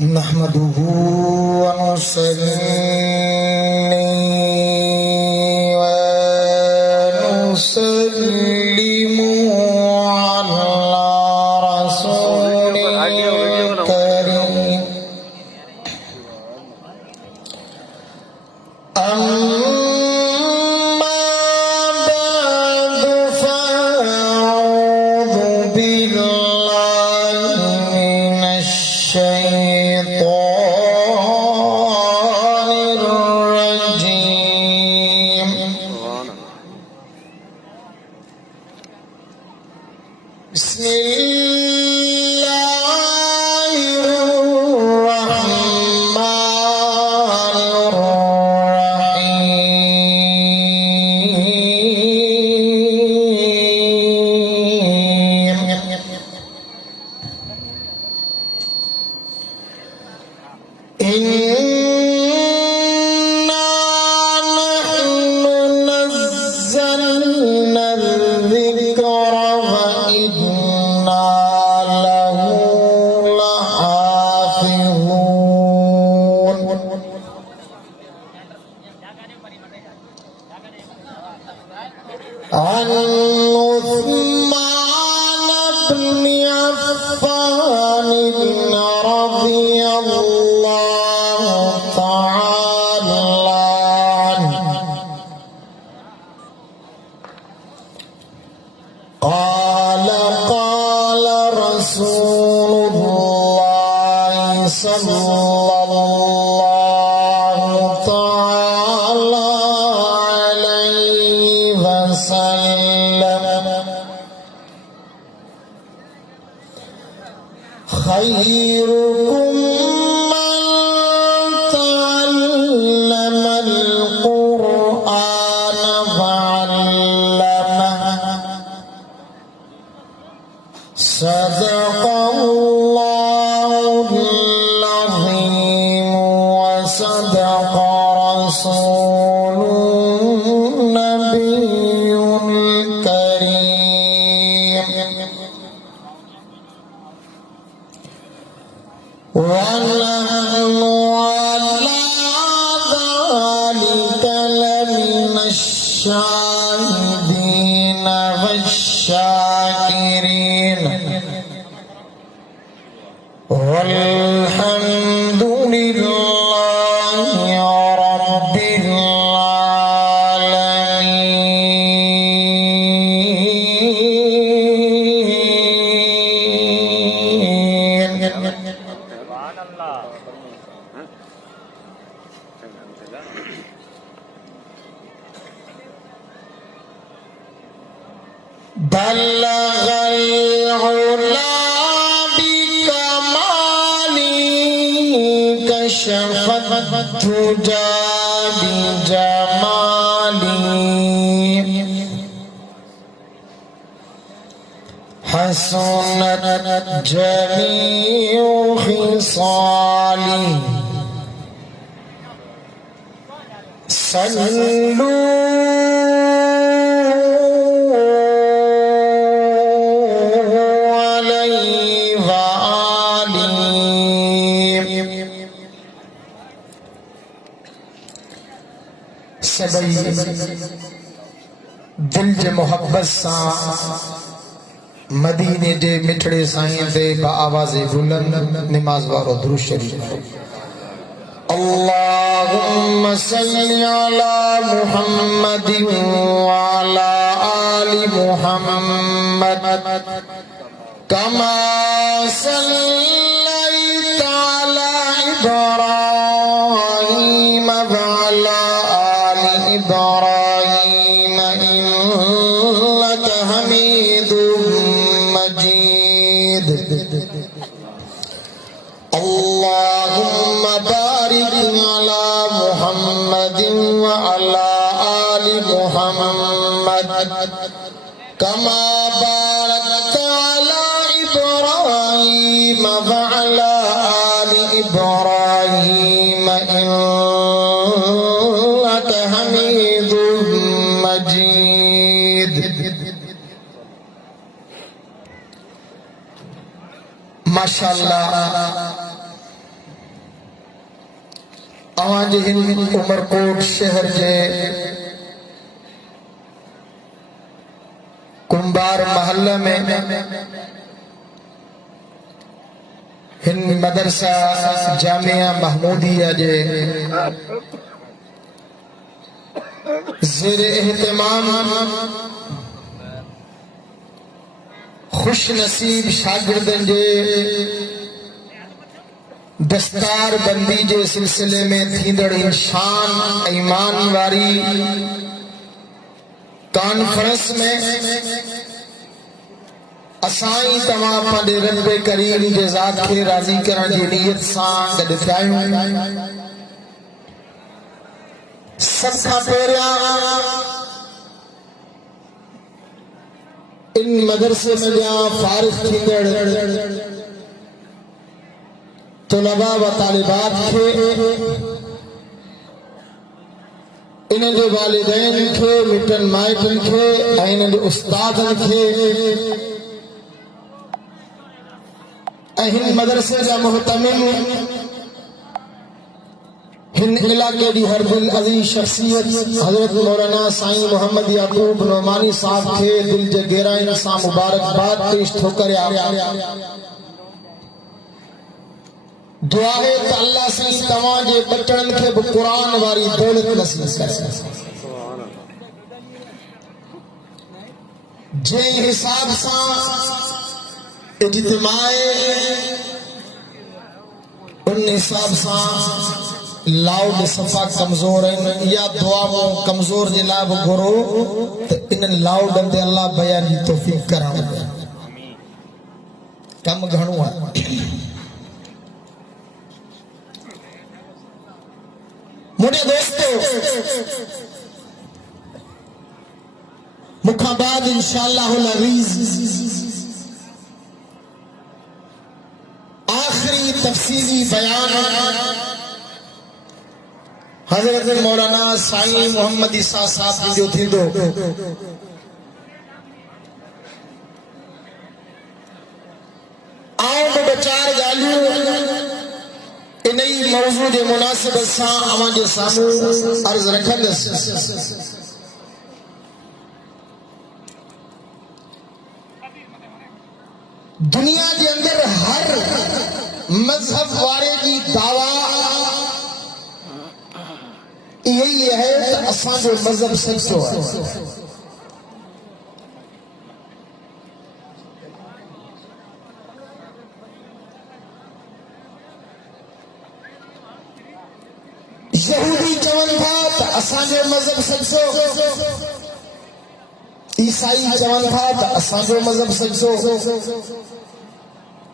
نحمده ونصلي ونسلم على رسول الكريم أما بعد فأعوذ بالله من الشيطان الرجيم بسم الله الرحمن الرحيم إنا نحن نزلنا الذكر وإنا له لحافظون عن عثمان بن عفان رضي الله تعالى عنه قال قال رسول الله صلى الله تعالى عليه وسلم خيركم من تعلم القرآن وعلمه صدق الله العظيم وصدق رسوله النبي الكريم ونحن على ذلك لمن الشاهدين والشاكرين والحمد لله رب العالمين بلغ العلا بكماله كشف الدجى بجماله حسنت جميع خصاله دل جے محبت سان مدینے دے مٹھڑے سائیں دے با آواز بلند نماز وارو درود شریف اللهم صل على محمد وعلى آل محمد كما صليت على إبراهيم وعلى آل إبراهيم إنك حميد مجيد اللهم بارك على محمد وعلى آل محمد كما باركت على إبراهيم وعلى آل إبراهيم إنك حميد مجيد ماشاءاللہ तव्हां जे हिन उमरकोट शहर जे कुंभार महल में हिन मदरसा जामिया महमूदिया जे ज़ेर एहतमाम खुश नसीब शागिर्दन जे दस्तार बंदी जे सिलसिले में थींदड़ इंशान ईमान वारी कॉन्फ्रेंस में असाई तमाम पंहिंजे रब करीम जे ज़ात खे राज़ी करण जी नियत सां गॾु थिया आहियूं। सभ खां पहिरियां इन मदरसे में फारिग थींदड़ तुलबा व तालिबात खे, इन जे वालिदैन खे, मिटन माइटन खे ऐं इन जे उस्तादन खे ऐं हिन मदरसे जा मुहतमिम, हिन इलाके जी हर दिल अज़ीज शख्सियत हज़रत मौलाना साईं मोहम्मद याकूब नोमानी साहब खे दिल जे गहराइनि सां मुबारकबाद पेश थो करियां। दुआ है त अल्लाह साईं तव्हां जे बचड़नि खे बि क़ुरान वारी दौलत नसीब करे। जे हिसाब सां इज्तिमाए उन हिसाब सां लाउड सफ़ा कमज़ोर आहिनि। इहा दुआ मूं कमज़ोर जे लाइ बि घुरो त इन्हनि लाउडनि ते अल्लाह बयान जी तौफ़ीक़ करणु। कमु घणो आहे। मुझे दोस्तों, मुखां बाद इंशाअल्लाहुल अज़ीज़ आखिरी तफसीली बयान हजरत मौलाना साईं मोहम्मद ईसा साहब जो थींदो। आऊं बि चार ॻाल्हियूं इन ई मौज़ू जे मुनासिबत सां अवां जे साम्हूं अर्ज़ रखंदुसि। दुनिया जे अंदर हर मजहब वारे जी दावा यही है त असांजो मजहब सचो है। यहूदी चवन था त असांजो मजहब सचो, ईसाई चवन था त असांजो मजहब सचो,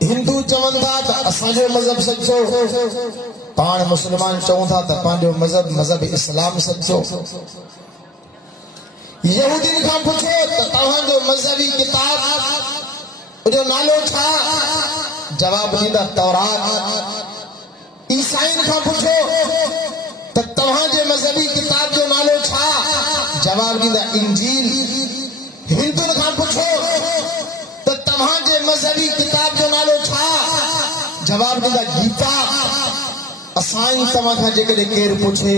हिंदू चवन था त असांजो मजहब सचो, पाण मुसलमान चऊं था त पंहिंजो मजहब इस्लाम सचो। यहूदीन खां पुछो त तव्हांजो मजहबी किताब जो नालो छा? जवाब ॾींदा तौरात। ईसाईन खां पुछो त तव्हांजे मजहबी किताब जो नालो छा? जवाब ॾींदा इंजील। हिंदुनि खां पुछो त तव्हांजे मजहबी किताब जो नालो छा? जवाब ॾींदा गीता। असां तव्हां खां जेकॾहिं केरु पुछे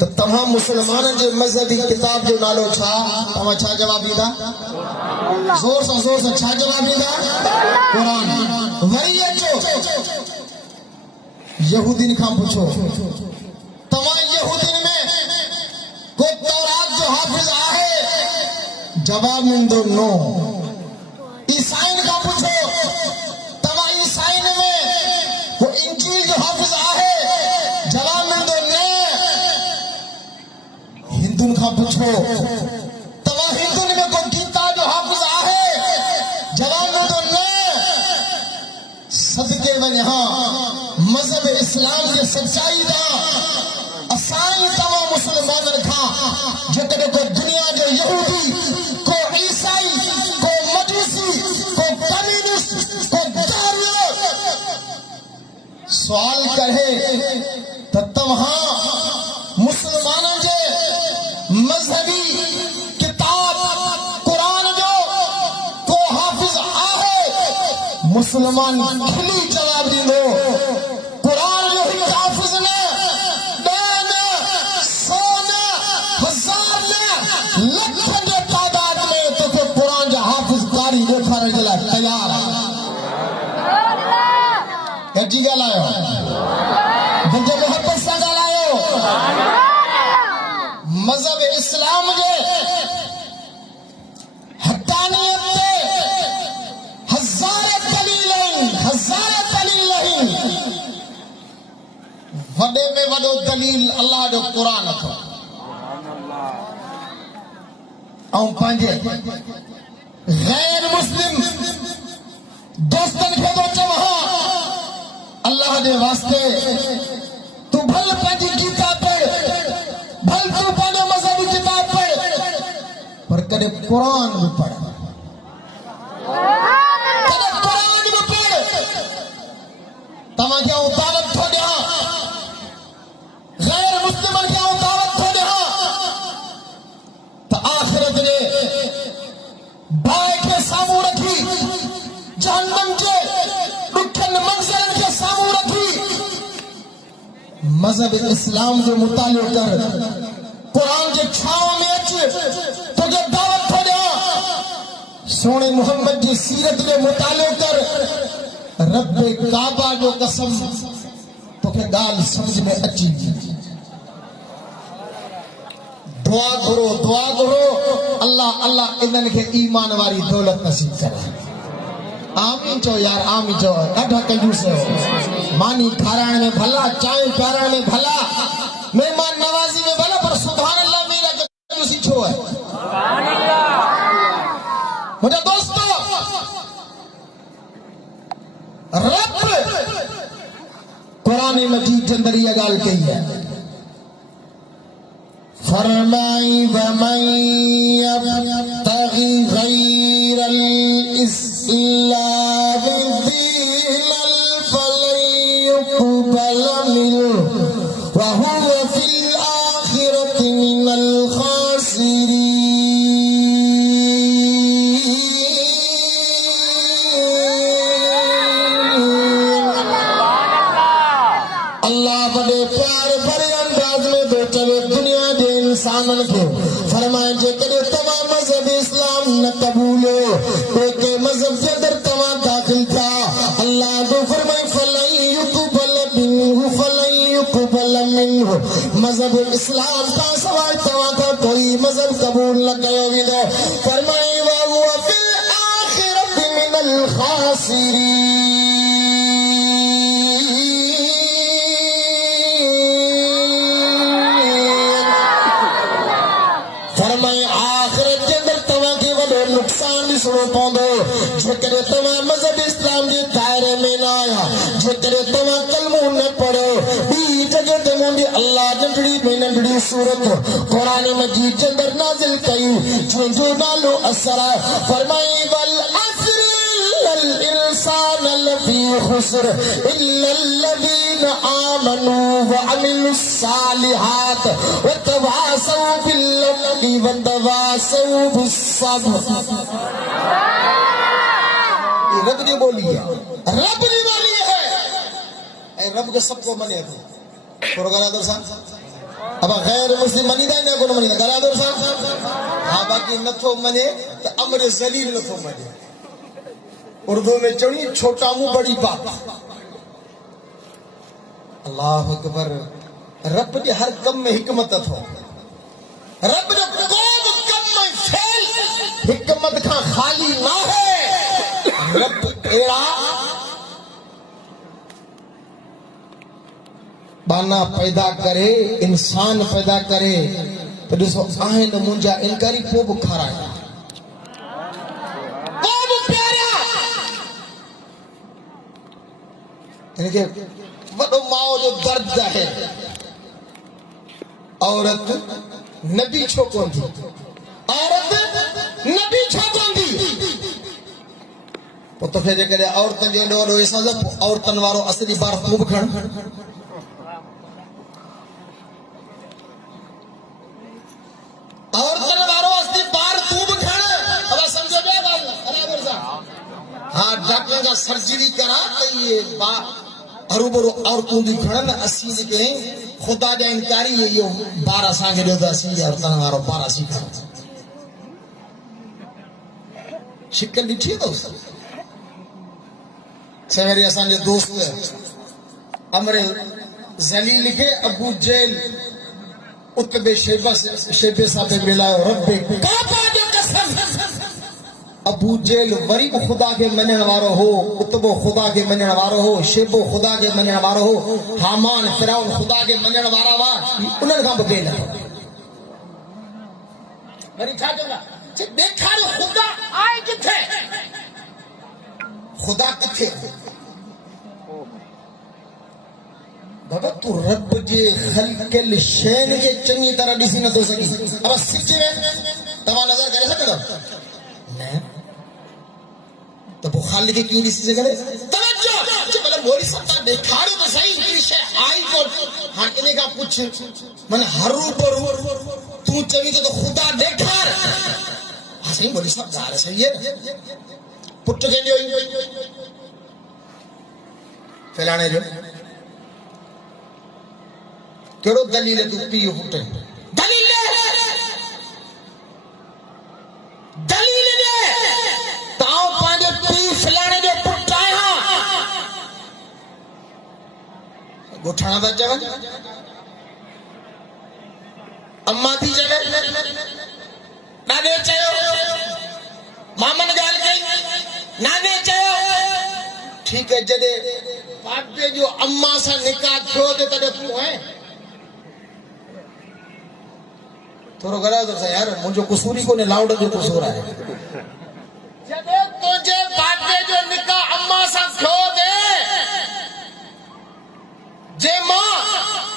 त तव्हां मुसलमाननि जे मजहबी किताब जो नालो छा, तव्हां छा जवाब ॾींदा? ज़ोर सां छा जवाब ॾींदा? क़ुरान। वरी अचो यहूदीन खां पुछो तव्हां यहूदीन में को तौरात जो हाफ़िज़ आहे? जवाब ॾींदो नो। ईसाईन खां पुछो तव्हां ईसाईन में को इंजील जो हाफ़िज़ आहे? जवाब ॾींदो न। हिंदुनि खां पुछो तव्हां हिंदुनि में को गीता जो हाफ़िज़ आहे? जवाब ॾींदो न। सदके वञा मजहब इस्लाम जे सच्चाई दा असाई तमाम मुसलमाननि खां जेकॾहिं को दुनिया जो यहूदी, को ईसाई, को मजूसी, को कम्युनिस्ट, को दारूल सवाल करे त तव्हां मुसलमाननि जे मजहबी किताब क़ुरान जो को हाफ़िज़ आहे? मुसलमान खिली जवाब ॾींदो क़ुरान जो हिकु हाफ़िज़ न, ॾह ॻाल्हायो दिल जे मोहब्बत सां ॻाल्हायो मज़हब इस्लाम जे हक़ानियत ते हज़ार दलील आहिनि वॾे में वॾो दलील अल्लाह जो क़ुरान अथव ऐं पंहिंजे गैर मुस्लिम दोस्तनि खे थो चवां अल्लाह जे वास्ते तूं भल पंहिंजी गीता पढ़ भल तूं पंहिंजो मज़हबी किताब पढ़ पर कॾहिं क़ुरान बि पढ़ कॾहिं क़ुरान बि पढ़ तव्हांखे आउं दावत थो ॾियां गैर मुस्लिमनि खे आउं दावत थो ॾियां त आख़िरत जे बाहि खे साम्हूं रखी जहन्नम जे ॾुखियनि मंज़रनि खे साम्हूं रखी मज़हब इस्लाम जो मुतालो कर क़ुरान जे छांव में अच तोखे दावत थो ॾियां सोणे मुहम्मद जी सीरत जो मुतालो कर रब काबा जो कसम तोखे ॻाल्हि सम्झ में अची दुआ घुरो अल्लाह अल्लाह इन्हनि खे ईमान वारी दौलत नसीब करे आमीन चो यार आमीन चो ॾाढा कंजूस मानी खाराइण में भला चांहि पियारण में भला मेहमान नवाज़ी में भला पर सुभान अल्लाह मेरा कंजूसी छो है मुंहिंजा दोस्तो रब कुरान मजीद के अंदर ये गाल कही है फरमाई वमन यब्तगी गैरल इस्लाम दीनन फलन युक़बल मिन्हु व हुवा फिल आखिरति मिनल खासिरीन फरमाए जेकॾहिं तव्हां मज़हब इस्लाम न क़बूलो के मज़हब जे अंदरि तव्हां दाख़िल थिया अल्लाह जो फरमाए फलन युक़बल मिन्हु मज़हब इस्लाम खां सवाइ तव्हां खां कोई मज़हब क़बूल न कयो वेंदो फरमाए व हुवा फिल आखिरति मिनल खासिरीन जेकॾहिं तव्हां मज़हब इस्लाम जे दायरे में न आया जेकॾहिं तव्हां कलमो न पढ़ो ॿी जॻह ते मुंहिंजी अल्लाह नंढड़ी में नंढड़ी सूरत क़ुरान मजीद जे अंदरि नाज़िल कयूं जंहिंजो नालो असर आहे फरमाई वल अस्र इन्नल इंसान लफ़ी ख़ुस्र इल्ला الذين آمنوا وعملوا الصالحات وتواصوا بالحق وتواصوا بالصبر रब ने बोली है रब के सबको मने थो थोरो गाला दो सा अब गैर मुस्लिम मनीदा न को मनीदा गाला दो सा हां बाकी न थो मने तो अमर जलील न थो मने उर्दू में चवणी छोटा मुंह बड़ी बात अल्लाह अकबर रब के हर कम में हिकमत थो रब जो को कम में फेल हिकमत का खाली ना है रब एड़ा बाना पैदा करे इंसान पैदा करे तो ॾिसो आहिनि मुंहिंजा इनकारी पोइ बि खाराया पोइ बि प्यारा इनके वॾो माओ जो दर्द है औरत नबी छो कोन थी औरत नबी छो कोन थी पोइ तोखे जेकॾहिं औरतनि जो एॾो वॾो हिसाब औरतनि वारो असली बार तूं बि खण औरतनि वारो असली बार तूं बि खण अब समझो बे बराबर सा हां डॉक्टर का सर्जरी करा त ये हरूभरू औरतूं जी खणनि असीं जेके ख़ुदा जा इनकारी इहो बार असांखे ॾियो त असीं औरतनि वारो बार असीं खणूं शिकल ॾिठी अथव सवेरे असांजे दोस्त امر ذلیل لکھے ابو جیل اتبے شیبے صاحب ملائے رب کعبہ دے قسم ابو جیل وری خدا کے منن وارو ہو اتبو خدا کے منن وارو ہو شیبو خدا کے منن وارو ہو حامان فرعون خدا کے منن وارا وا انہاں کا بکیلا وری چھا چلا دیکھا خدا آئے کتھے خدا کتھے بابا تو رب جے خلق الشین کے چنگی طرح ڈیسی نہ تو سکی اب سچے میں تمہاں نظر کرے سکتے ہو نہیں تو وہ خالق کی ڈیسی سے کرے توجہ جو بلے مولی سبتا دیکھارو تو صحیح انگلیش ہے آئی کو ہاں انہیں کا پوچھ من ہرو پر تو چنگی تو خدا دیکھار ہاں صحیح مولی سب جا رہے صحیح ہے پٹھو کہنے ہوئی پھیلانے جو کیڑو دلیل ہے تو پیو پھٹے دلیل دے تاؤں پانجے پی فلانے جو پٹھائے ہاں گھٹھانا دا جوان اممہ تھی جوان نانے چاہو مامن گال کئی نانے چاہو ٹھیک ہے جدے پاک پہ جو اممہ سا نکاح چھو دے تڑے پو ہیں تھوڑا گرا ادھر سے یار مجھے قصوری کو نے لاؤڈ جو قصور ہے جدے تجھے باتے جو نکاح اممہ سا کھو دے جے ماں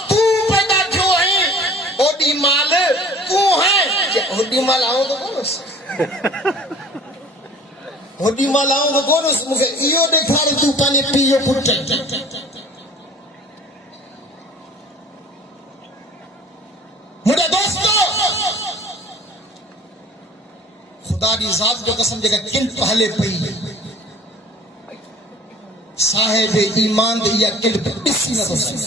تو پیدا کیوں ہے اوڈی مال تو ہے اوڈی مال آؤں تو کونس اوڈی مال آؤں تو کونس مجھے ایو دیکھا رہی تو پانے پیو پٹے مجھے دوستو خدا دی ذات جو قسم جگہ کل پہلے پئی صاحب ایمان دے یا کل اسی نہ دوسری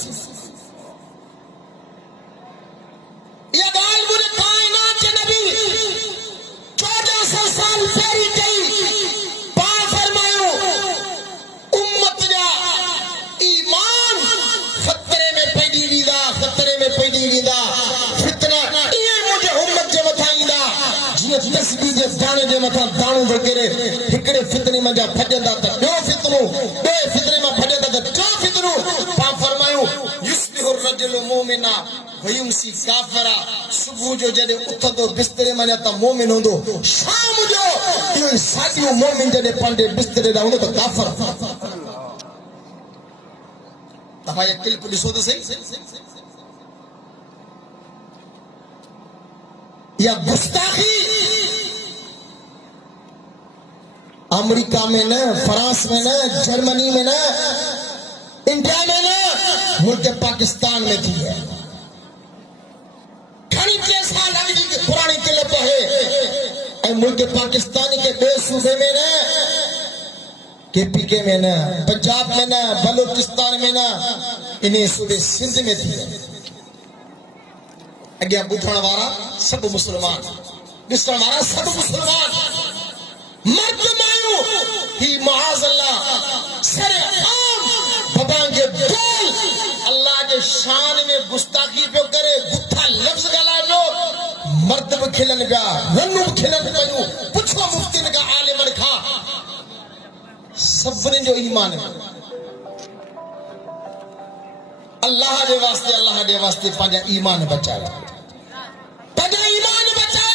یہ گال مجھے کائنات کے نبی 1400 سال پہری گئی پاں فرمائیو امت جا ایمان خطرے میں پیدی ویدہ خطرے میں پیدی ویدہ تسبیح دے دانے دے متھا دانو وغیرہ ہکڑے فتنے میں جا پھجندا تا ॿियो فتنو بے فتنے میں پھجندا تا ॿियो فتنو پاں فرمایو یصبح الرجل مومنا ویمسی کافرا صبح جو جڑے اٹھدو بسترے میں تا مومن ہوندو شام جو یہ ساڈیو مومن جڑے پانڈے بسترے دا ہوندو تو کافر تھا یہ کل پولیس ہو تو صحیح یا گستاخی امریکہ میں نہ فرانس میں نہ جرمنی میں نہ انڈیا میں نہ ملک پاکستان میں تھی ہے کھڑی جیسا لگی کہ پرانی قلعے پہ ہے اے ملک پاکستانی کے بے صوبے میں نہ کے پی کے میں نہ پنجاب میں نہ بلوچستان میں نہ انہیں صوبے سندھ میں تھی ہے اگیا بوٹھان وارا سب مسلمان بستر وارا سب مسلمان مرد مانو ہی معاذ اللہ سر عام ببانگے دول اللہ کے شان میں گستاخی پہ کرے گتھا لفظ گلا جو مرد بھی کھلن گا رنو بھی کھلن گا پچھو مفتی نے کہا عالم رکھا سب نے جو ایمان ہے اللہ دے واسطے پانجا ایمان بچایا پانجا ایمان بچایا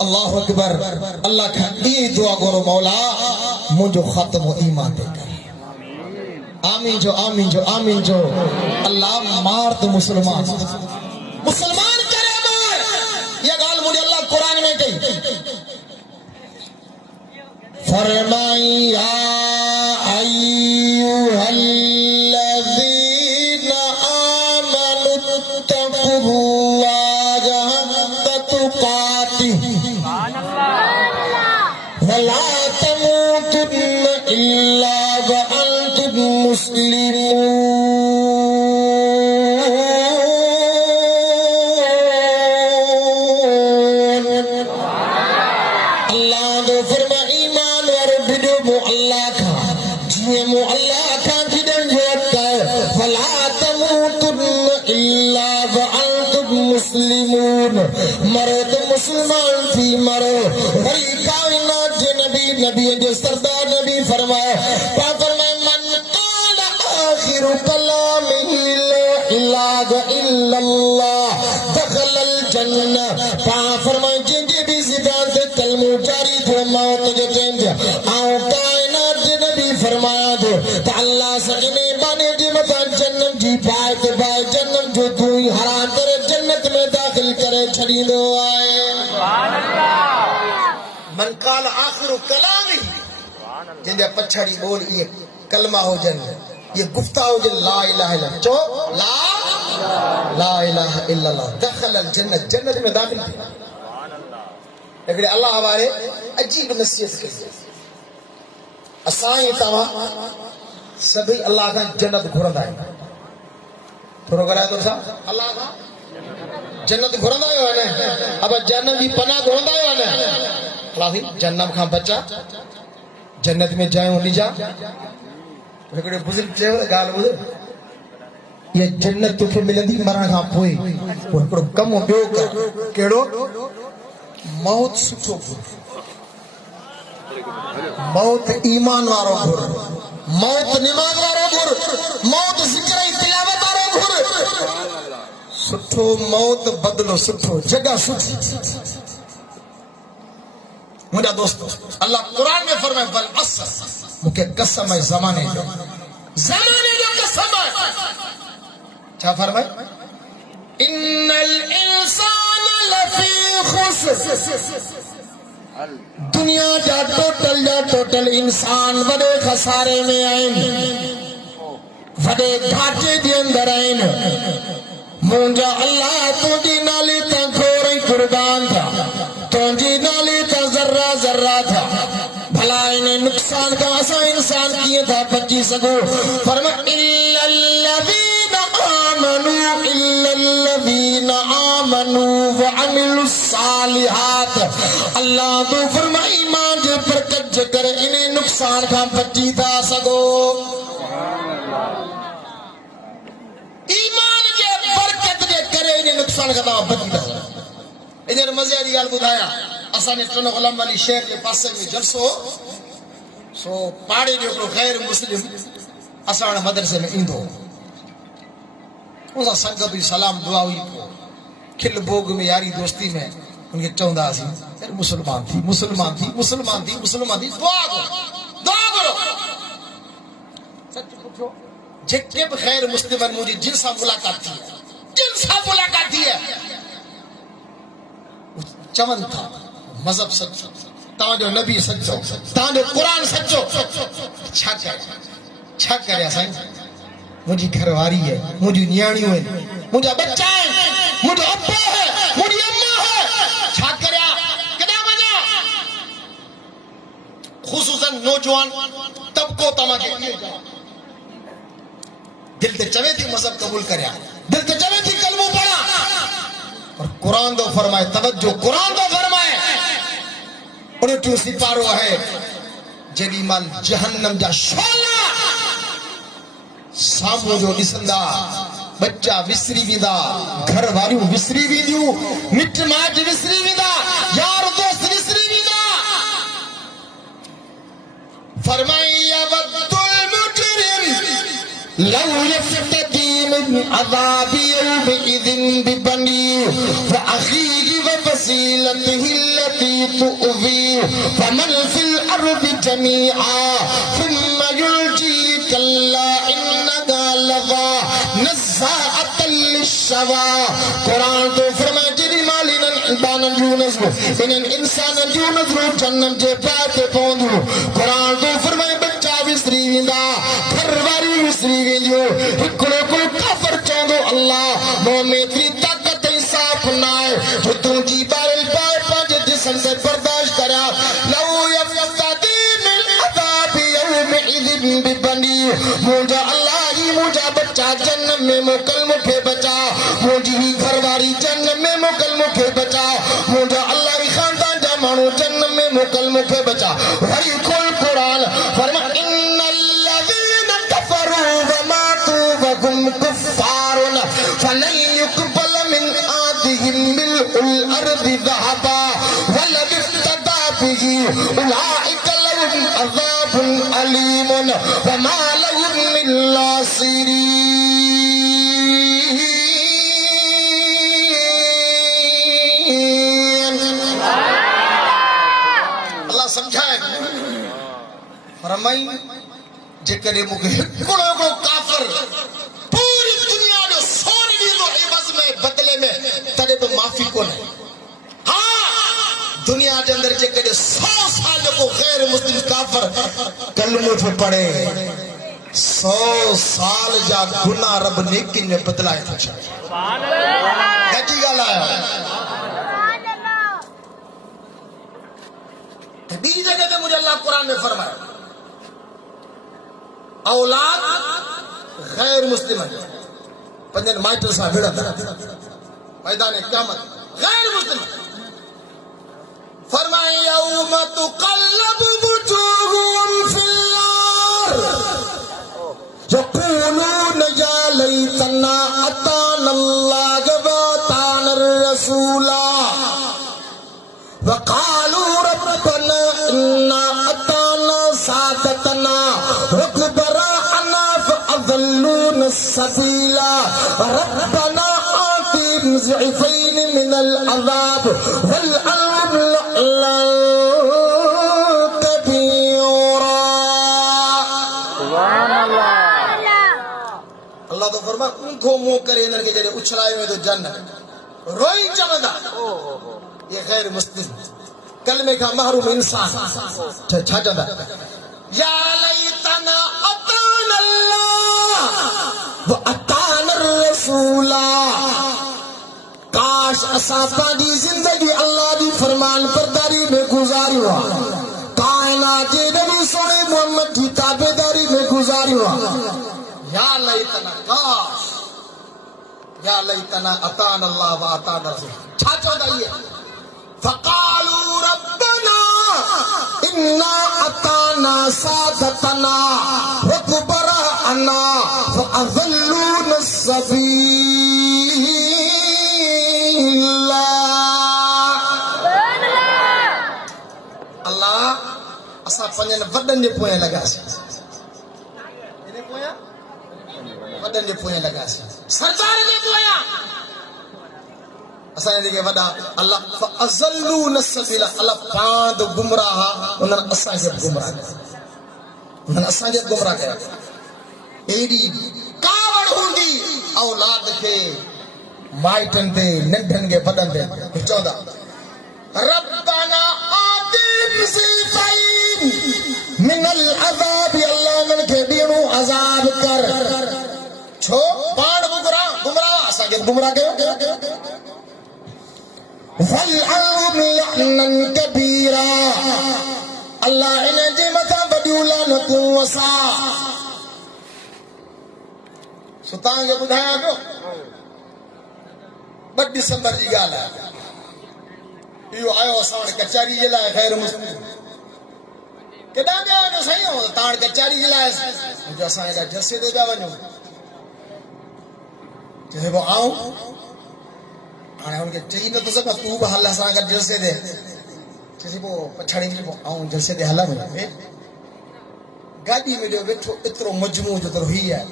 اللہ اکبر اللہ کا یہ دعا کرو مولا مجھو ختم و ایمان دے کر آمین جو آمین جو آمین جو اللہ مار تو مسلمان کرے مار یہ گال مجھے اللہ قرآن میں کہی فرمائی یا ایوہ الذین آمنوا اتقوا اللہ حق تقاتہ ولا تموتن الا وانتم مسلمون اللہ نے فرمایا ایمان اور بھیڑو اللہ کا جیے مو اللہ کھان کی دن جوت ہے فلا تموتن الا وانتم مسلمون مرو تو مسلمان تھی مرو بھئی کائنات کے نبی جو سردار نبی فرمائے پاک فرمائے من قال آخر کلامہ لا الہ الا اللہ دخل الجنہ پاک فرمائے جن کی بھی زبان سے کلمہ جاری تھو موت جو چین دیا آؤ کائنات کے نبی فرمایا دو تو اللہ سکنے بانے دی مطا جنم جی پائے تو بائے جنم جو دوئی حرام کرے جنت میں داخل کرے چھڑی دو آئے من قال آخر کلامی جن جا پچھڑی بول یہ کلمہ ہو جن یہ گفتہ ہو جن لا الہ الا اللہ چو لا الہ الا اللہ دخل الجنت جنت میں داخل کیا لیکن اللہ ہمارے عجیب نصیحت کی اسائیں تاوا سبھی اللہ کا جنت گھرندا ہے تھوڑا کرا تو سا اللہ کا جنت گھرندا ہے نا اب جنت بھی پناہ گھرندا ہے نا اللہ جنت کھا بچا جنت میں جائیں نہیں جا ہکڑے بزرگ چیو گال ٻڌ یہ جنت تو کے ملندی مرن کھا پوئے وہ ہکڑو کم بیو کر کیڑو موت سٹھو موت ایمان وارو گھر موت نماز وارو گھر موت ذکر تلاوت وارو گھر سٹھو موت بدلو سٹھو جگہ سٹھی مجھا دوستو اللہ قرآن میں فرمائے والعصر مکہ قسم ہے زمانے جو قسم ہے کیا فرمائے ان الانسان لفی خسر دنیا جا ٹوٹل انسان وڈے خسارے میں آئیں وڈے گھاٹے دے اندر آئیں مونجا اللہ تو جی نالی تا گھوڑی قربان تھا تو جی نالی تا ذرہ تھا بھلا انہیں نقصان کا ایسا انسان کیے تھا بچی سکو فرما اِلَّا الَّذِينَ آمَنُوا وَعَمِلُوا الصَّالِحَاتِ اللہ تو فرما ایمان جے برکت جے کرے انہیں نقصان کا بچی تھا سکو ایمان جے برکت جے کرے انہیں نقصان کا بچی تھا سکو انہیں مزے علی گال بدھایا اسا نے ٹن غلام والی شہر کے پاسے میں جلسو سو پاڑے جو غیر مسلم اسا مدرسے میں ایندو اسا سنگت بھی سلام دعا ہوئی کھل بوگ میں یاری دوستی میں ان کے چوندہ سی مسلمان تھی دعا کرو سچ پوچھو جتنے بھی غیر مسلمان مجھے جن سا ملاقات تھی ہے چون تھا مذہب سچو تاں جو نبی سچو تاں جو قرآن سچو چھا کرے سائیں مجھے گھر واری ہے مجھے نیانی ہوئے مجھے بچہ ہے مجھے ابا ہے مجھے اممہ ہے چھا کرے کدا مجھا خصوصاً نوجوان طبقوں تمہ کے لیے جا دل تے چوے تھی مذہب قبول کرے دل تے چوے تھی کلمہ پڑھا اور قرآن دو فرمائے توجہ قرآن دو فرمائے انہیں تو سپارو ہے جڑی مال جہنم جا شولا سامو جو ڈسندا بچہ وسری ویندا گھر واریوں وسری ویندیوں مٹ ماج وسری ویندا یار دوست وسری ویندا فرمایا ود المجرم لو يفتدي من عذاب يومئذ ببنيه وأخيه وفصيلته التي تؤويه فمن في الأرض جميعا ثم ينجيه كلا إنها لظى نزاعة للشوى قرآن تو فرمائے جری مالین انبان جو نظر انہیں انسان جو نظر جنم جے پاتے پوندو قرآن تو فرمائے بچہ وسری ویندا گھر واری وسری ویندیو ہکڑو کو کافر چوندو اللہ مومن دی طاقت انصاف نائے جو تم جی بارل پائے پانچ جسم سے برداشت کرا لو یفتدی من عذاب یومئذ ببنی مجھا اللہ ہی مجھا بچہ جنم میں مکل مکھے بچا مجھے گھر واری جنم میں مکل مکھے بچا مجھا اللہ ہی خاندان جا مانو جنم میں مکل مکھے بچا وہی کھول قرآن فرما ان الذین انهم كفار فلن يقبل من احدهم ملء الارض ذهبا ولو افتدى به اولئك لهم عذاب اليم وما لهم من ناصرين. اللہ سمجھائے فرمائی جيڪڏهن مونکي هڪڙو کافر پوري دنيا جو سوني ڏيندو عوض ۾ بدلي ۾ تڏهن به معافي ڪونهي. ها دنيا جي اندر جيڪڏهن 100 سال جو غير مسلم کافر کلمو ٿو پڙهي 100 سال جا گناہ رب نیڪي ۾ بدلائي ٿو ڇڏي. سبحان الله. گڏي ڳالهايو. ॿي جگہ تے مجھے اللہ قرآن میں فرمایا اولاد غیر مسلم پنجن مائٹر سان بھڑا میدان قیامت غیر مسلم فرمائے یوم تقلب وجوہهم فی النار یقولون یا لیتنا اطعنا اللہ واطعنا الرسول وقالوا ربنا انا اطعنا سادتنا وكبراءنا فأضلونا السبيل ربنا آتهم ضعفين من العذاب والعنهم لعنا كبيرا. سبحان اللہ. اللہ تو فرمایا ان کو منہ کرے انہن کے جڑے اچھلائے ہوئے تو جنت روئی چمدا یہ غیر مسلم کلمے کا محروم انسان چھا چندا یا لیتنا اطعنا اللہ واطعنا الرسول. کاش اساں پنجی زندگی اللہ دی فرمان برداری میں گزاری ہوا کائنات جے نبی سونے محمد کی تابعداری میں گزاری ہوا. یا لیتنا کاش یا لیتنا اطعنا اللہ واطعنا الرسول چھا چوندا یہ فقالوا ربنا انا اطعنا سادتنا وكبراءنا فاضلونا السبيل. اللہ اسا پنجن وڈن جي پوئیں لڳاسي وڈن جي پوئیں لڳاسي سرکار جي پوئیں اسان جي وڏا الله فاضلون السبيل الله پاند گمراہ انهن اسان کي گمراہ ڪيا. ايڙي کاوڙ هوندي اولاد کي مائٽن تي ننڍن کي وڏن تي چوندا ربنا آتهم ضعفين من العذاب الله من کي ڏيڻو عذاب کر ڇو پاند گمراہ اسان کي گمراہ ڪيو والعنهم لعنا كبيرا. اللہ انہیں جی مطا وڈیو لعنتوں وسا سلطان جو بدھایا جو 2 دسمبر جی گال ہے یہ آئے اسان کچہری جے لائے غیر مسلم کڈا بیا جو صحیح ہو تاڑ کچہری جے لائے جو اسان دا جسے دے بیا ونجو جے وہ آؤں آنے ان کے چاہیے تو سب تو حل اسان کا جلسے دے چیزی وہ پچھڑی میں آؤں جلسے دے حل میں گاڑی میں جو بیٹھو اترو مجموع جو تر ہوئی ہے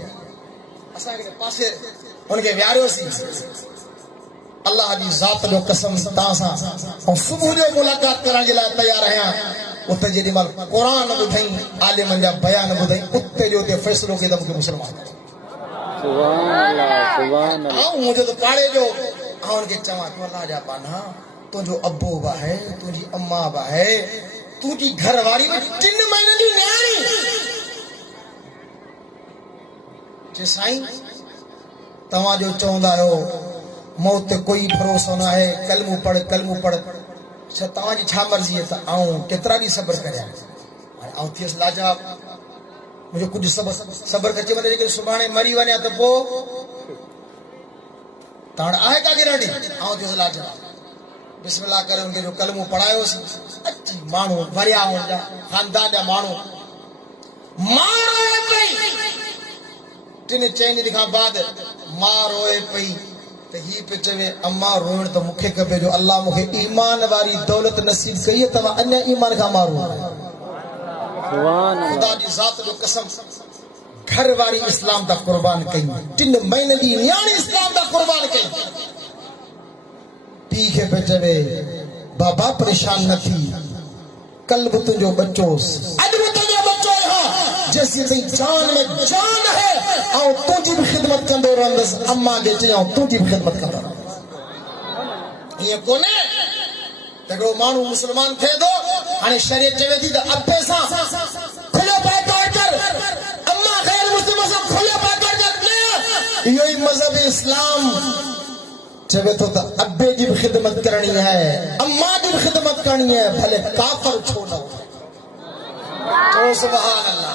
اسان کے پاسے ان کے ویاریو سی اللہ دی ذات جو قسم تاسا اور صبح جو ملاقات کران جے لائے تیار ہیں اتے جڑی مال قرآن بدھائیں عالم جا بیان بدھائیں اتے جو تے فیصلو کے دم کے مسلمان سبحان اللہ سبحان اللہ آؤں مجھے تو پاڑے جو آن کے چاہاں تو اللہ جا پانا تو جو ابو با ہے تو جی اماں با ہے تو جی گھر واری میں 3 مہینے دی نیاری جے سائیں تمہاں جو چاہندا ہو موت تے کوئی بھروسہ نہ ہے کلمو پڑھ اچھا تمہاں جی چھا مرضی ہے تا آؤں کترا دی صبر کریا آؤں تھیس لاجاب مجھے کچھ صبر کرچے مطلب کہ سبحانے مری ونے تو پو تاڑ آئے کا گرانی آؤں تھیس لاجاب بسم اللہ کرے ان کے جو کلمو پڑھائے ہو سی اچھی مانو بھریا ہوں جا خاندان جا مانو ہے پئی टिन चइनि ॾींहं खां बाद मां रोए पई त ही पे चवे अम्मा रोइण त मूंखे खपे जो अल्लाह मूंखे ईमान वारी दौलत नसीब कई तव्हां अञा ईमान खां मारो ख़ुदा जी ज़ात जो कसम घर वारी इस्लाम दा कुर्बान कई 3 महीने जी न्याणी इस्लाम दा कुर्बान कई पी के पे चवे बाबा परेशान न थी कल भी तुझो बच्चो अज भी तुझो बच्चो है जैसी तेरी जान में जान है और तुझी भी खिदमत कंदो रहंदस अम्मा के चयो तुझी भी खिदमत कंदो ये कोने तगड़ो मानू मुसलमान थे दो हाने शरीयत चवे थी त अब्बे सा खुले पाए तोड़ कर अम्मा गैर मुस्लिम से खुले पाए तोड़ कर यही मजहब इस्लाम चवे तो अब्बे की भी खिदमत करनी है अम्मा की भी खिदमत करनी है भले काफर छोड़ो तो सुभान अल्लाह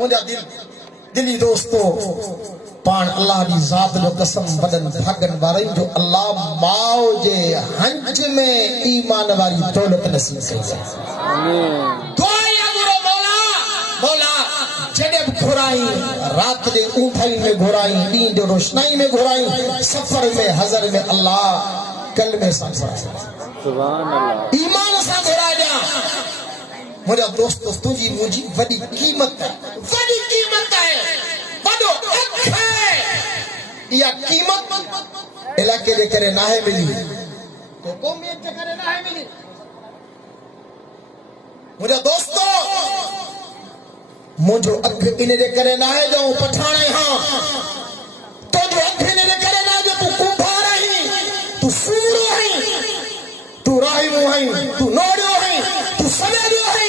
मुझा दिली दोस्तों पान अल्लाह की जात जो कसम वदन भागन वारई जो अल्लाह माओ जे हंज में ईमान वाली दौलत नसीब करे दुआ गुरु मौला मौला जड़े घुराई रात दे ऊंठाई में घुराई नींद जो रोशनाई में घुराई सफर में हजर में अल्लाह कल में सुभान अल्लाह ईमान सा घुरा जा मुझा दोस्तों तुझी मुझी बड़ी कीमत है बड़ो अख है या कीमत इलाके दे करे ना है मिली तो कौमियत के करे ना है मिली मुझा दोस्तों मुझो अख इने दे करे ना है जो पठाने हां तो जो अख इने दे करे ना जो तू कुंभार है तू सूरो है तू राहिम है तू नोड़ो है तू सवेरो है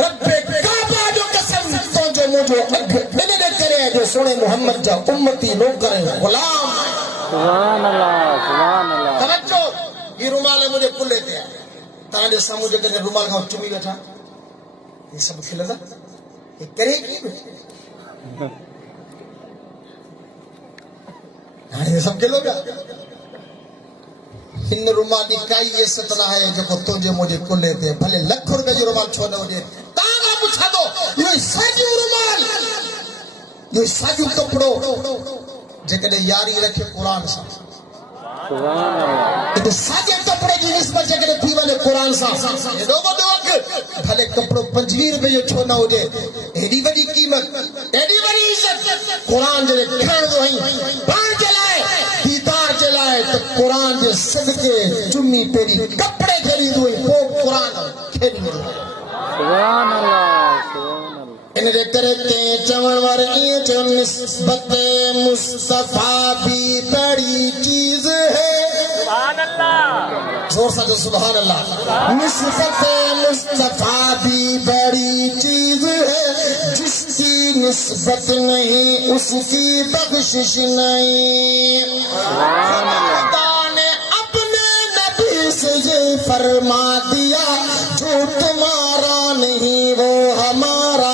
रब्बे काबा जो कसम तो जो मुझो अख इने दे करे जो सुने मोहम्मद जा उम्मती नौकर गुलाम सुभान अल्लाह तवज्जो ये रुमाल मुझे कुले ते तां जे सामू जे करे रुमाल खां चुमी बैठा ये सब खिलंदा ये करे की ये सब के लोग इन रुमाल की काई ये सतना है जो को तुझे मुझे कुले थे भले लाख रुपए जो रुमाल छो न होजे तागा पूछा दो ये साजू रुमाल ये साजू कपड़ो जेकॾहिं यारी रखे कुरान सां सुभान अल्लाह तो साजे कपड़े की निस्बत जेकॾहिं थी वञे कुरान सां एॾो वॾो अघु भले कपड़ो 25 रुपए जो छो न हुजे एॾी वॾी कीमत एॾी वॾी इज़त कुरान जे खण दो हई पाण जे लाइ दीदार जे लाइ त कुरान जे सदके चुमी पेरी कपड़े खरीद हुई पोइ कुरान खरीद सुभान अल्लाह इन दे करे ते चवण वारे ये जो निस्बत मुस्तफा भी बड़ी चीज है सुभान अल्लाह जोर से जो सुभान अल्लाह निस्बत मुस्तफा भी बड़ी चीज है जिसकी निस्बत नहीं उसकी बख्शिश नहीं सुभान अल्लाह ने अपने नबी से ये फरमा दिया जो तुम्हारा नहीं वो हमारा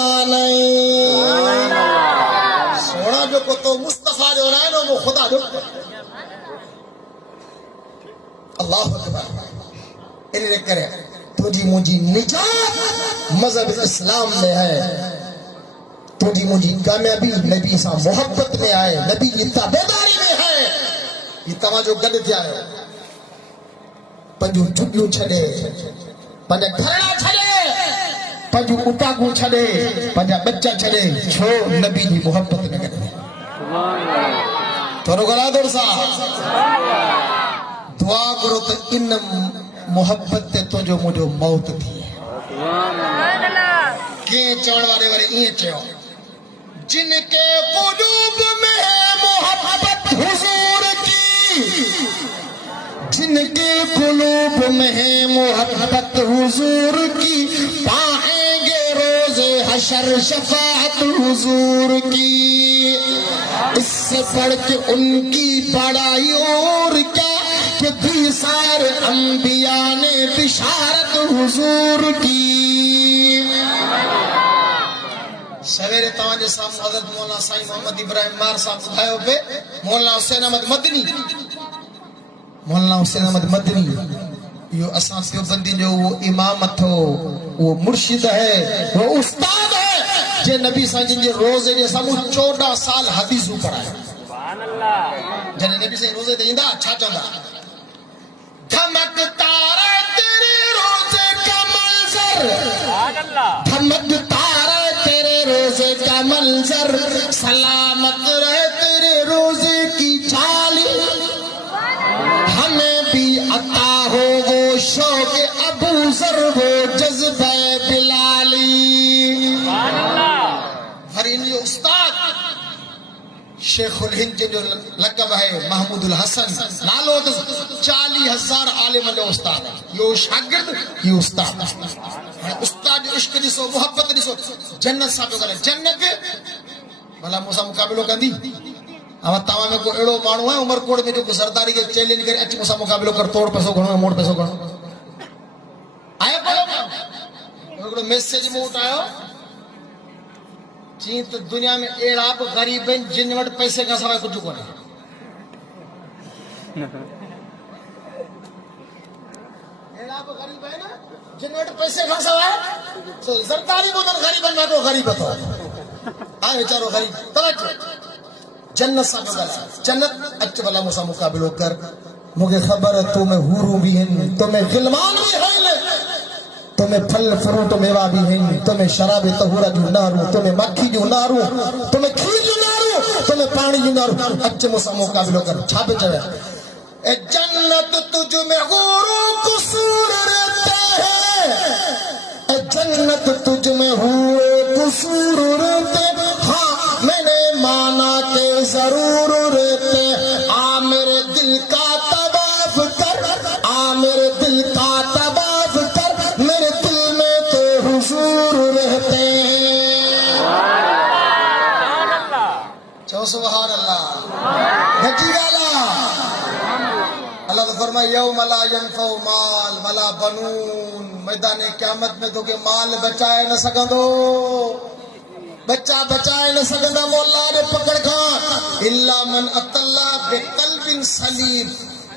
सोना जो को तो मुस्तफा जो है ना वो खुदा जो अल्लाह अकबर इन्हें करे तुझी मुझी निजात मजहब इस्लाम में है तुझी मुझी कामयाबी नबी सा मोहब्बत में आए नबी की ताबेदारी में है ये तमा जो गद क्या है पंजू चुड्डू छड़े पंजा घरड़ा छड़े पंजू उटाकू छड़े पंजा बच्चा छड़े छो नबी की मोहब्बत में करे थोरो करा दो सा दुआ करो तो इन मोहब्बत ते तो जो मुझो मौत थी सुभान अल्लाह के चढ़ वाले ये चयो जिनके कुलूब में है मोहब्बत हुजूर की जिनके कुलूब में है मोहब्बत हुजूर की पाएंगे रोज़े हशर शफाअत हुजूर की इससे बढ़ के उनकी बड़ाई और क्या कि दी सारे अंबिया ने बिशारत हुजूर की सवेरे तवाजे साहब हजरत मौलाना साईं मोहम्मद इब्राहिम मार साहब बुधायो पे मौलाना हुसैन अहमद मदनी यो असां देवबंदी जो वो इमाम अथो वो मुर्शिद है वो उस्ताद है अठे नबी साईं जे रोज़े जे साम्हूं 14 साल हदीसूं पढ़ाया जॾहिं नबी साईं रोज़े ते ईंदा छा चवंदा धमक तारा तेरे रोज़े का मंज़र धमक तारा तेरे रोज़े का मंज़र सलामत रहे तेरे रोज़े की चाली हमें भी अता हो वो शौक अबू ज़र वो जज्बे बिलाली हर इन जो उस्ताद शेखुल हिंद जो लक़ब है महमूदुल हसन नालो तो 40,000 आलिम जो उस्ताद है यो शागिर्द यो उस्ताद उस्ताद जो इश्क ॾिसो मोहब्बत ॾिसो जन्नत सां पियो ॻाल्हाए जन्नत भला मूंसां मुक़ाबिलो कंदी अब तव्हां में को अहिड़ो माण्हू आहे उमरकोट में जेको सरदारी खे चैलेंज करे अच मूंसां मुक़ाबिलो कर तोड़ पैसो घणो मोड़ पैसो घणो आहे पढ़ो हिकिड़ो मैसेज मूं वटि आयो चई त दुनिया में अहिड़ा बि ग़रीब आहिनि जिन वटि पैसे खां सवाइ कुझु कोन्हे अहिड़ा बि ग़रीब आहिनि जिन वटि पैसे खां सवाइ सरदारी ॿुधनि ग़रीबनि में को ग़रीब अथव आहे वीचारो ग़रीब तवजो जन्नत सां पियो ॻाल्हाए जन्नत अच भला मूंसां मुक़ाबिलो कर मूंखे ख़बर है तो में हूरूं भी आहिनि तो में ग़िलमान भी आहिनि तो में फल फ्रूट मेवा भी आहिनि तो में शराब तहूरा जूं नारूं तो में मक्खी जूं नारूं तो में खीर जूं नारूं तो में पाणी जूं नारूं अच मूंसां मुक़ाबिलो कर छा पियो चवे ए जन्नत तुझ में हूरूं कुसूर रहते हैं ए जन्नत तुझ में हूरूं कुसूर रहते हाँ मैंने माना के जरूर रहते आ मेरे दिल का तवाफ कर आ मेरे दिल का तवाफ कर मेरे दिल में तो हुजूर रहते हैं चो सुभान अल्लाह नकी गाला अल्लाह तो फरमाए यौम ला यनफउ माल वला बनून मैदान क़यामत में तो के माल बचाए न सकंदो बच्चा बचाए न सकंदा मौला रे पकड़ खां इल्ला मन अतल्ला बिक़ल्बिन सलीम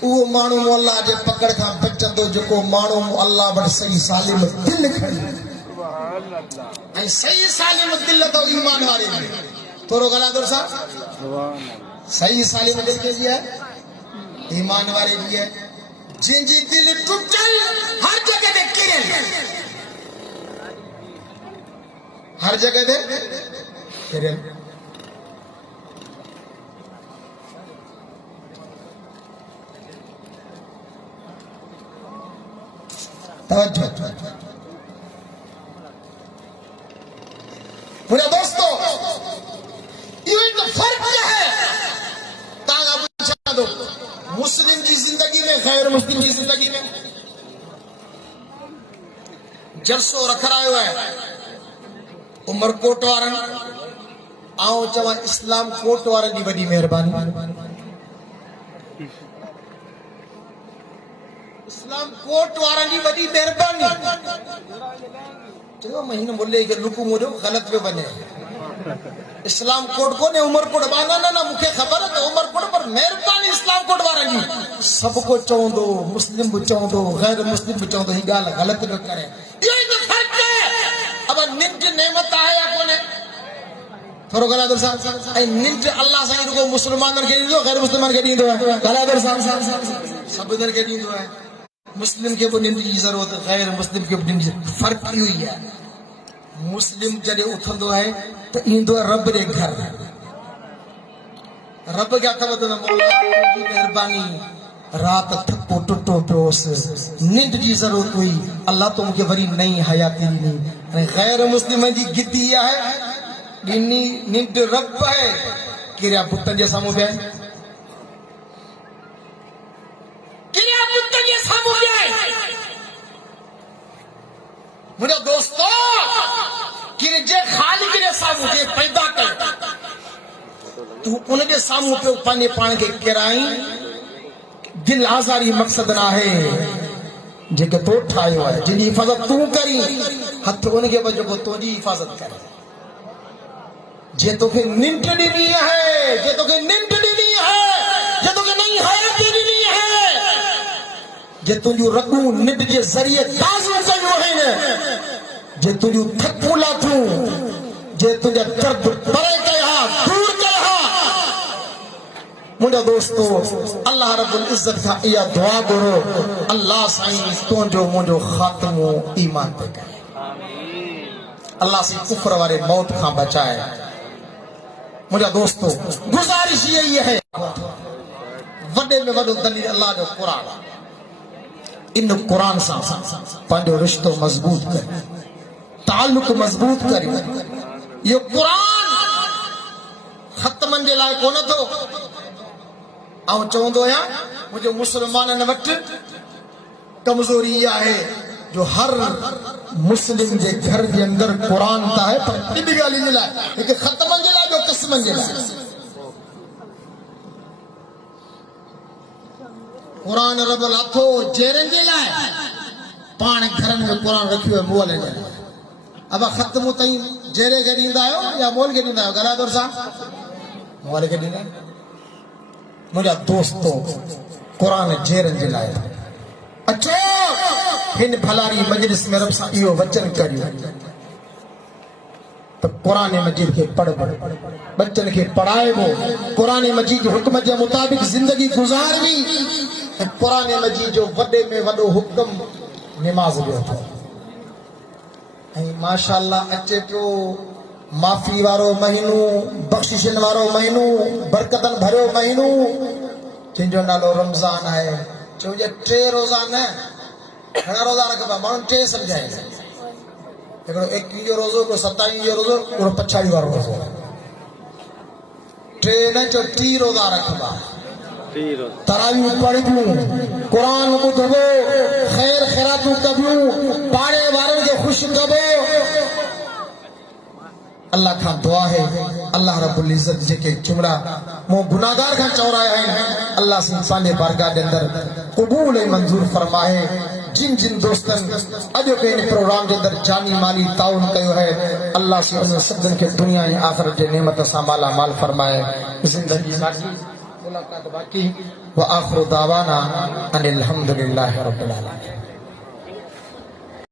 वो माण्हू मौला जे पकड़ खां बचंदो जेको माण्हू अल्लाह वटि सही सालिम दिल खणी ऐं सही सालिम दिल तो ईमान वारे थोरो गला दो सा सही सालिम दिल के जी है ईमान वारे जी है जिंजी दिल टूटल हर जगह दे किरल हर जगह दे किरल तवज्जो मेरे दोस्तों ये तो फर्क क्या है तागा पूछा दो मुस्लिम की जिंदगी में गैर मुस्लिम की जिंदगी में जलसो रखरायो है उमरकोट वारन आओ चवा इस्लाम कोट वारन जी वडी मेहरबानी इस्लाम कोट वारन जी वडी मेहरबानी चलो महीने बोले के लुकु मुझे गलत पे बने इस्लाम कोट को ने उमरकोट बाना ना मुखे खबर है तो उमरकोट पर मेहरबानी इस्लाम कोट वारन जी सबको चवंदो मुस्लिम भी चवंदो गैर मुस्लिम भी चवंदो ही गाल गलत न करे ये तो फर्क है अब निज नेमत है या कोने थोरो गला दर साहब ऐ निज अल्लाह साईं को मुसलमानन के दींदो गैर मुसलमान के दींदो है गला दर साहब सब दर के दींदो है मुस्लिम के वो निंद की जरूरत है गैर मुस्लिम के निंद फर्क ही हुई है मुस्लिम जॾहिं उथंदो है तो ईंदो रब जे घर रब क्या खबर मौला तुंहिंजी मेहरबानी रात थको टुटो पियोस निंद की जरूरत हुई अल्लाह तो मुझे वरी नई हयाती ॾिनी गैर मुस्लिम जी गिद्दी है ॾिनी निंद रब है किरिया पुटनि जे साम्हूं पिया किरिया पुटनि जे साम्हूं पिया मुझे दोस्तों किरे जे खालिक जे साम्हूं जे पैदा कयो तू उनके साम्हूं पियो पंहिंजे पाण खे किराई दिल आज़ारी मक़सद ना है जेके तो ठायो है जिनकी हिफाजत तू करी हथ उनके बजो को तुझी हिफाजत करे जे तोखे निंड ॾिनी है जे तोखे निंड ॾिनी है जे तोखे नई हयात ॾिनी है जे तुंहिंजूं रगूं निंड जे ज़रिए ताज़ो कयूं आहिनि जे तुंहिंजूं थकूं लाथूं जे तुझा दर्द परे कया दूर कया मुझा दोस्तो अल्लाह रब्बुल इज्जत का इया दुआ करो अल्लाह साईं तुझो मुझो खात्मो ईमान पे करे अल्लाह से कुफ्र वाले मौत का बचाए मुझा दोस्तो गुजारिश यही है वडे में वडो दलील अल्लाह जो कुरान इन कुरान सा पंहिंजो रिश्तो मजबूत करे ताल्लुक मजबूत करे ये कुरान ख़त्मन जे लाइ कोन थो ऐं चवंदो आहियां मुंहिंजे मुस्लमाननि वटि कमज़ोरी इहा आहे जो हर मुस्लिम जे घर जे अंदरि कुरान त आहे पर ॿी ॻाल्हि जे लाइ हिकु ख़त्मनि जे लाइ ॿियो क़िस्मनि जे लाइ कुरान रब लाथो जेरनि जे लाइ पाण घरनि में कुरान रखियो आहे मोल जे लाइ अब ख़त्म ताईं जेरे खे ॾींदा आहियो या मोल खे ॾींदा आहियो ॻाल्हाए दौर सां मोल खे ॾींदा मुंहिंजा दोस्तो कुरान जेरनि जे लाइ अचो हिन भलारी मजलिस में रब सां इहो वचन करियो त कुरान मजीद खे पढ़बो बच्चन खे पढ़ाइबो कुरान मजीद जे हुक्म जे मुताबिक़ ज़िंदगी गुज़ारबी ऐं कुरान मजीद जो वॾे में वॾो हुक्म निमाज़ जो अथव ऐं माशाअल्लाह अचे पियो माफ़ी वारो महीनो बख़्शिशन वारो महीनो बरकतन भरियो महीनो जंहिंजो नालो रमज़ान आहे चओ जे 3 रोज़ा न घणा रोज़ा रखबा माण्हू 3 सम्झाए हिकिड़ो 21 जो रोज़ो हिकिड़ो 27 जो रोज़ो हिकिड़ो 25 वारो रोज़ो 3 न चओ 30 रोज़ा रखबा तरावी पढ़बियूं कुरान ॿुधबो ख़ैर ख़ैरातूं कबियूं पाड़े वारनि खे ख़ुशि कबो अल्लाह खां दुआ है अल्लाह रब्बुल इज्जत जेके जुमला मो गुनाहगार खां चौराया आहिनि अल्लाह से इंसाने बारगाह जे अंदर क़बूल ऐं मंज़ूर फरमाए जिन जिन दोस्तनि अॼु के इन प्रोग्राम के अंदर जानी माली ताउन कयो है अल्लाह से उन सभिनि खे दुनिया ऐं आख़िरत जे नेमत सां माला माल फरमाए ज़िंदगी बाक़ी मुलाकात बाक़ी व आख़िरु दावाना अनिल हम्दुलिल्लाहि रब्बिल आलमीन।